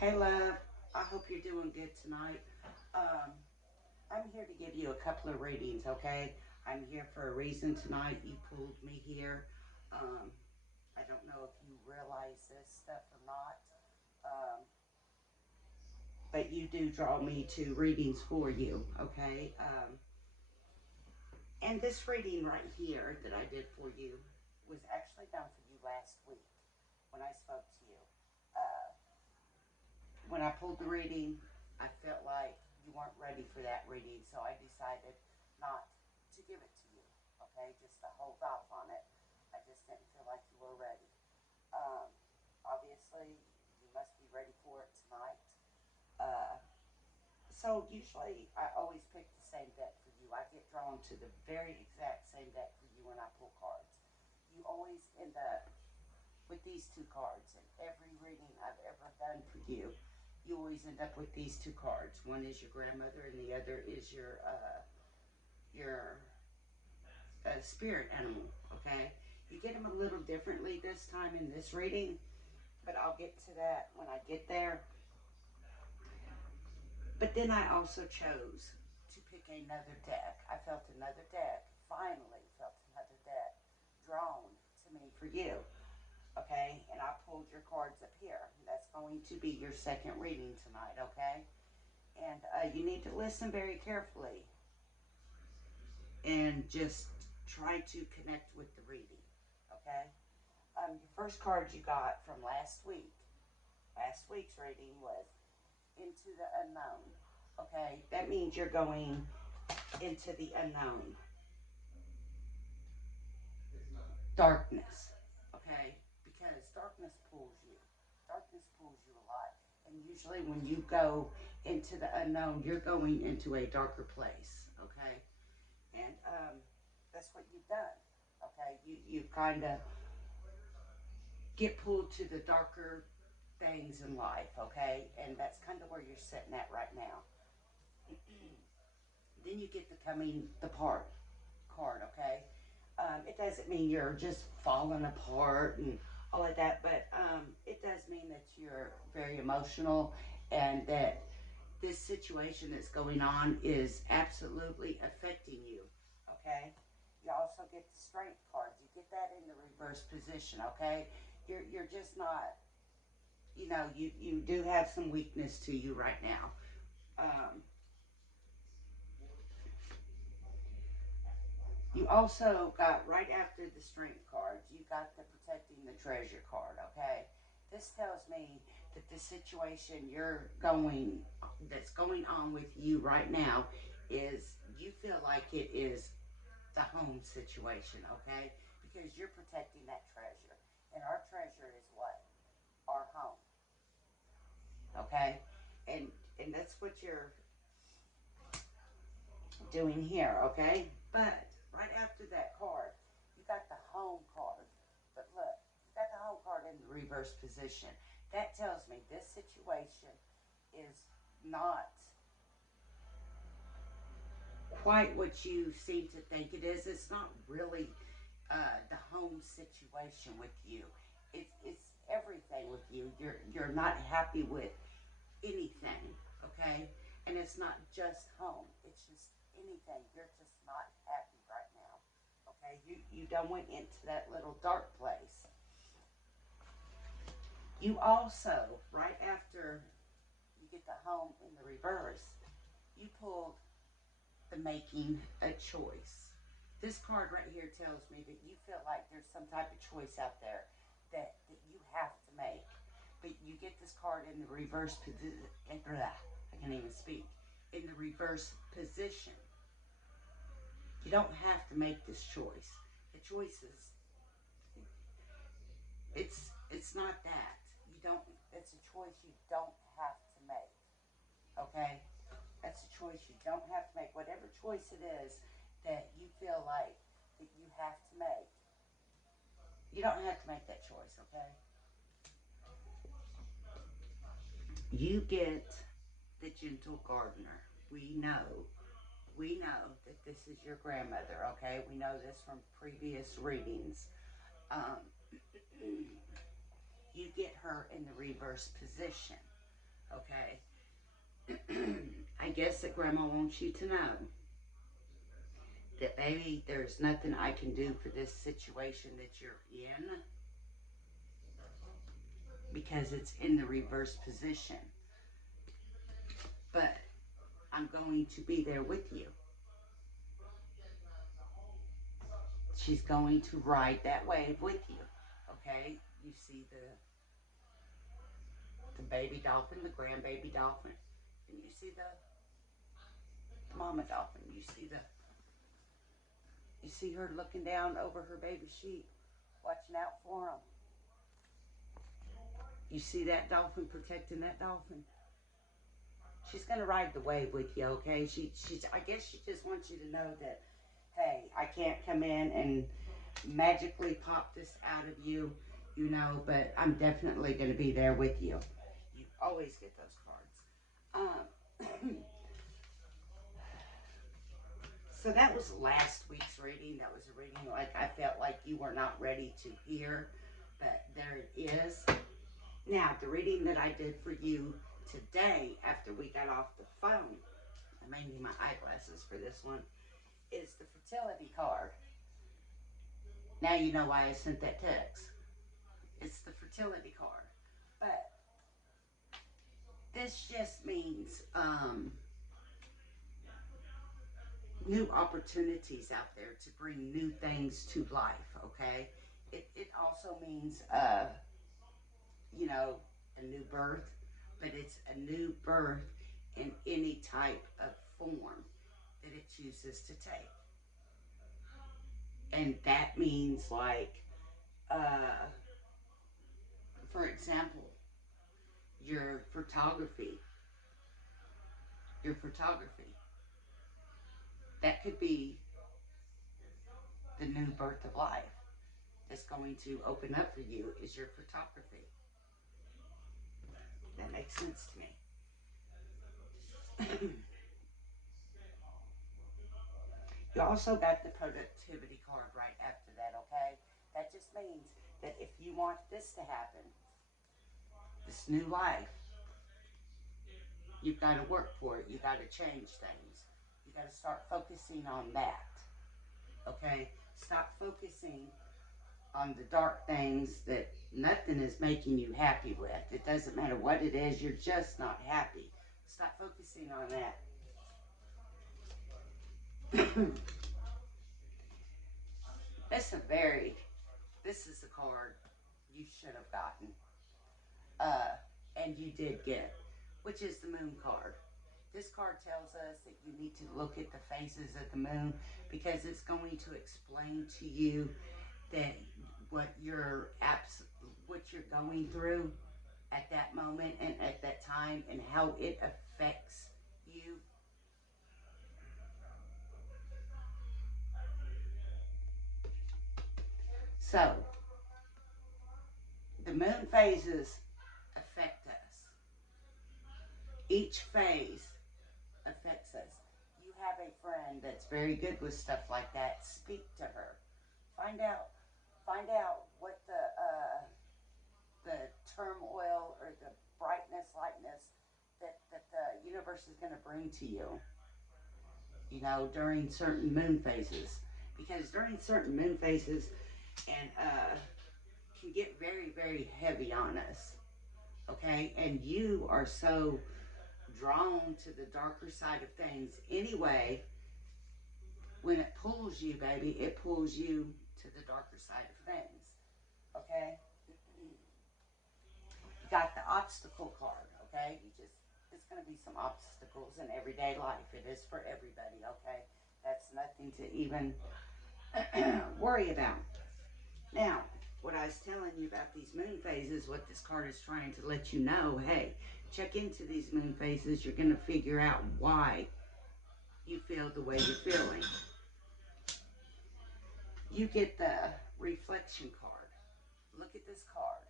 Hey, love. I hope you're doing good tonight. Um, I'm here to give you a couple of readings, okay? I'm here for a reason tonight. You pulled me here. Um, I don't know if you realize this stuff or not, um, but you do draw me to readings for you, okay? And this reading right here that I did for you was actually done for you last week when I spoke to you. Uh, when I pulled the reading, I felt like you weren't ready for that reading, so I decided not to give it to you. Okay, just to hold off on it. I just didn't feel like you were ready. Um, Obviously, you must be ready for it tonight. Uh, so usually, I always pick the same deck for you. I get drawn to the very exact same deck for you when I pull cards. You always end up with these two cards in every reading I've ever done for you. You always end up with these two cards. One is your grandmother, and the other is your spirit animal. Okay, you get them a little differently this time in this reading, but I'll get to that when I get there. But then I also chose to pick another deck. I felt another deck. Finally, felt another deck drawn to me for you. Okay, and I pulled your cards up here. That's going to be your second reading tonight, okay? And you need to listen very carefully and just try to connect with the reading, okay? Your first card you got from last week's reading was Into the Unknown, okay? That means you're going into the unknown, darkness, okay? Because darkness pulls you a lot. And usually when you go into the unknown, you're going into a darker place, okay? And that's what you've done, okay? You kind of get pulled to the darker things in life, okay? And that's kind of where you're sitting at right now. Then you get the coming apart card, okay? It doesn't mean you're just falling apart and all like that, but it does mean that you're very emotional and that this situation that's going on is absolutely affecting you, okay? You also get the strength card. You get that in the reverse position, okay? You're just not, you do have some weakness to you right now. Um, You also got right after the strength cards, you got the protecting the treasure card, okay? This tells me that the situation that's going on with you right now is you feel like it is the home situation, okay? Because you're protecting that treasure. And our treasure is what? Our home, okay? And and that's what you're doing here, okay? But right after that card, you got the home card. But look, you got the home card in the reverse position. That tells me this situation is not quite what you seem to think it is. It's not really the home situation with you. It's everything with you. You're not happy with anything, okay? And it's not just home. It's just anything. You're just not happy right now, okay? You don't went into that little dark place. You also, right after you get the home in the reverse, you pulled the making a choice. This card right here tells me that you feel like there's some type of choice out there that you have to make. But you get this card in the reverse position. I can't even speak. In the reverse position. You don't have to make this choice. The choice is it's not that. You don't it's a choice you don't have to make. Okay? That's a choice you don't have to make. Whatever choice it is that you feel like that you have to make, you don't have to make that choice, okay? You get the gentle gardener. We know, we know that this is your grandmother, okay? We know this from previous readings. Um, you get her in the reverse position, okay? I guess that Grandma wants you to know that, baby, there's nothing I can do for this situation that you're in because it's in the reverse position. But I'm going to be there with you. She's going to ride that wave with you, okay? You see the baby dolphin, the grandbaby dolphin, and you see the mama dolphin. You see her looking down over her baby sheep, watching out for them. You see that dolphin protecting that dolphin. She's gonna ride the wave with you, okay? I guess she just wants you to know that, hey, I can't come in and magically pop this out of you, you know, but I'm definitely gonna be there with you. You always get those cards. So that was last week's reading. That was a reading like I felt like you were not ready to hear, but there it is. Now, the reading that I did for you today after we got off the phone, I may need my eyeglasses for this one, is the fertility card. Now you know why I sent that text. It's the fertility card. But this just means new opportunities out there to bring new things to life, okay? It also means, you know, a new birth, but it's a new birth in any type of form that it chooses to take. And that means, like, uh, for example, your photography, your photography. That could be the new birth of life that's going to open up for you is your photography. That makes sense to me. You also got the productivity card right after that, okay? That just means that if you want this to happen, this new life, you've got to work for it. You got to change things. You got to start focusing on that, okay? Stop focusing on the dark things that nothing is making you happy with. It doesn't matter what it is, you're just not happy. Stop focusing on that. This is a card you should have gotten. And you did get, which is the moon card. This card tells us that you need to look at the phases of the moon because it's going to explain to you that what you're going through at that moment and at that time and how it affects you. So, the moon phases affect us. Each phase affects us. You have a friend that's very good with stuff like that. Speak to her. Find out. Find out what the turmoil or the brightness, lightness that the universe is going to bring to you. You know, during certain moon phases, because during certain moon phases, and can get very, very heavy on us. Okay, and you are so drawn to the darker side of things anyway. When it pulls you, baby, it pulls you to the darker side of things. Okay, you got the obstacle card. Okay, it's going to be some obstacles in everyday life. It is for everybody. Okay, that's nothing to even worry about. Now, what I was telling you about these moon phases, what this card is trying to let you know, hey, check into these moon phases. You're going to figure out why you feel the way you're feeling. You get the reflection card. Look at this card.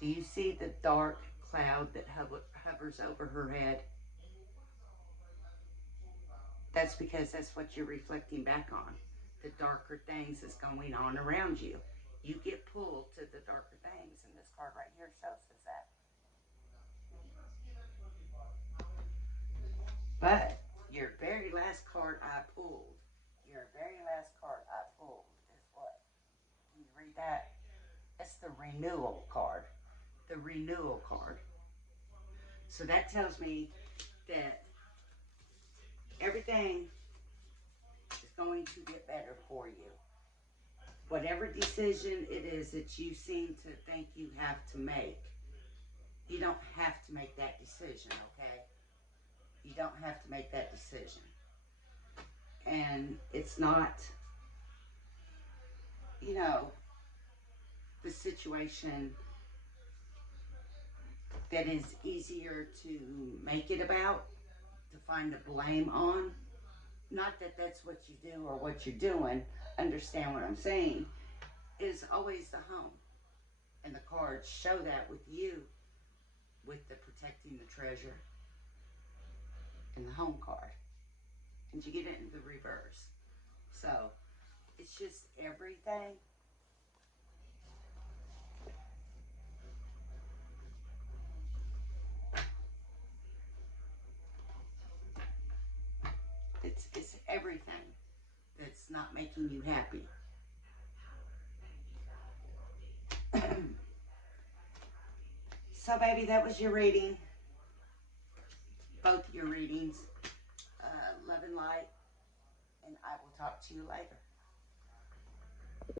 Do you see the dark cloud that hovers over her head? That's because that's what you're reflecting back on. The darker things that's going on around you. You get pulled to the darker things, and this card right here shows us that. your very last card I pulled is what? Can you read that? It's the renewal card. The renewal card. So that tells me that everything is going to get better for you. Whatever decision it is that you seem to think you have to make, you don't have to make that decision, okay? You don't have to make that decision. And it's not, you know, the situation that is easier to make it about, to find the blame on. Not that that's what you do or what you're doing, understand what I'm saying, is always the home. And the cards show that with you, with the protecting the treasure and the home card. And you get it in the reverse. So, it's just everything. It's everything that's not making you happy. So, baby, that was your reading. Both your readings. Love and light. And I will talk to you later.